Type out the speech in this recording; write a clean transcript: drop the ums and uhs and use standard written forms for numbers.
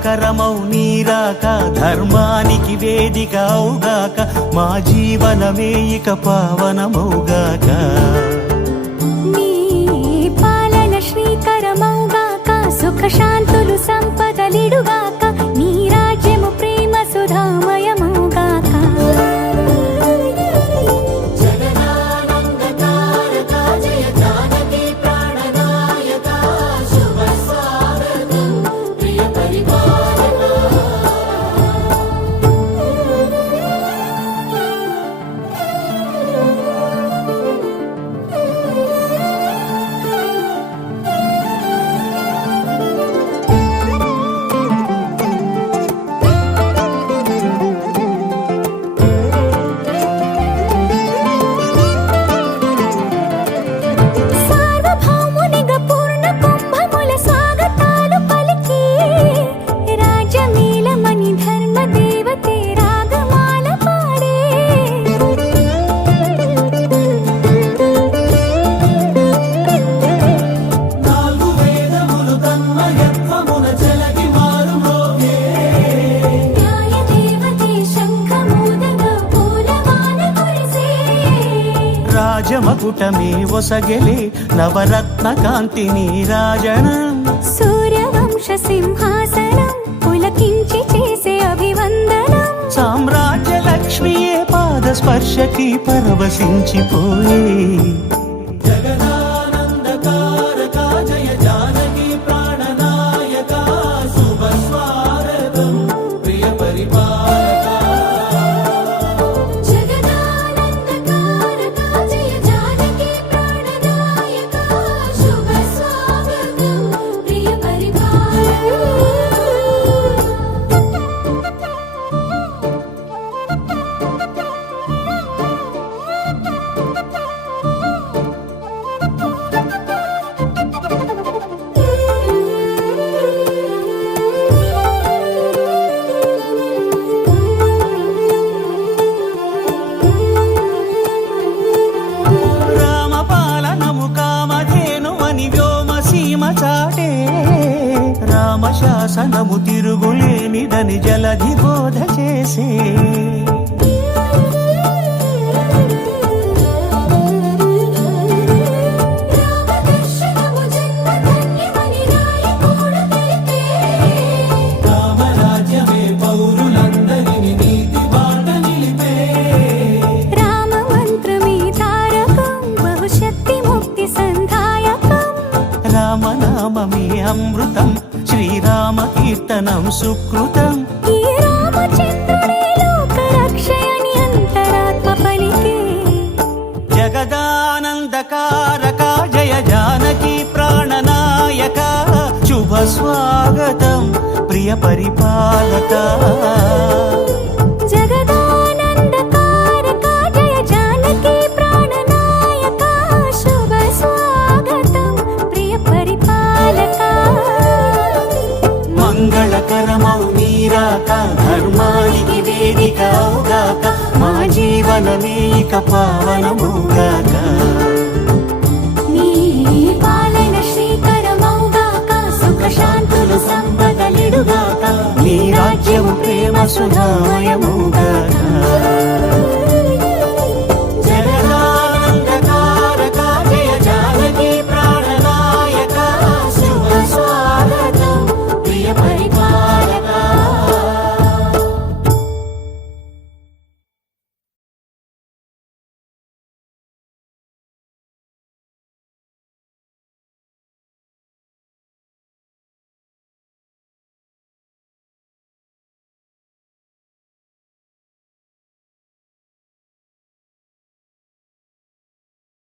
మంగళకరమౌ నీరాక ధర్మానికి వేదిక అవుగాక మా జీవనమే ఇక పావనమౌగాక నీ పాలన శ్రీకరమౌగాక సుఖ శాంతులు సంపదలిడుగాక నీ రాజ్యము ప్రేమ సుధామయమౌగాక రాజమకుటమే ఒసగెలే నవరత్న కాంతి నీరాజనం సూర్యవంశ సింహాసనం పులకించి చేసే అభివందనం సామ్రాజ్య లక్ష్మియే పాద స్పర్శకి పరవశించిపోయే జగదానందకారక జయ జానకి ప్రాణనాయక శుభ స్వాగతం ప్రియ పరిపాలక చాటే రామశాసనము తిరుగులేనిదని జలధి బోధ చేసే రామరాజ్యమే పౌరులందరినీ నీతి బాట నిలిపే రామ మంత్రమే తారకం బహుశక్తి ముక్తి సంధాయకం రామనామమే అమృతం శ్రీరామ కీర్తనం సుకృతం ఈ రామచంద్రుడే లోక రక్షయని అంతరాత్మ పలికే జగదానందకారక జయ జానకి ప్రాణనాయక శుభ స్వాగతం ప్రియ పరిపాలక మంగళకరమౌ నీరాక ధర్మానికి వేదిక అవుగాక మా జీవనమే ఇక పావనమౌగాక నీ పాలన శ్రీకరమౌగాక సుఖ శాంతులు సంపదలిడుగాక నీ రాజ్యము ప్రేమ సుధామయమౌగాక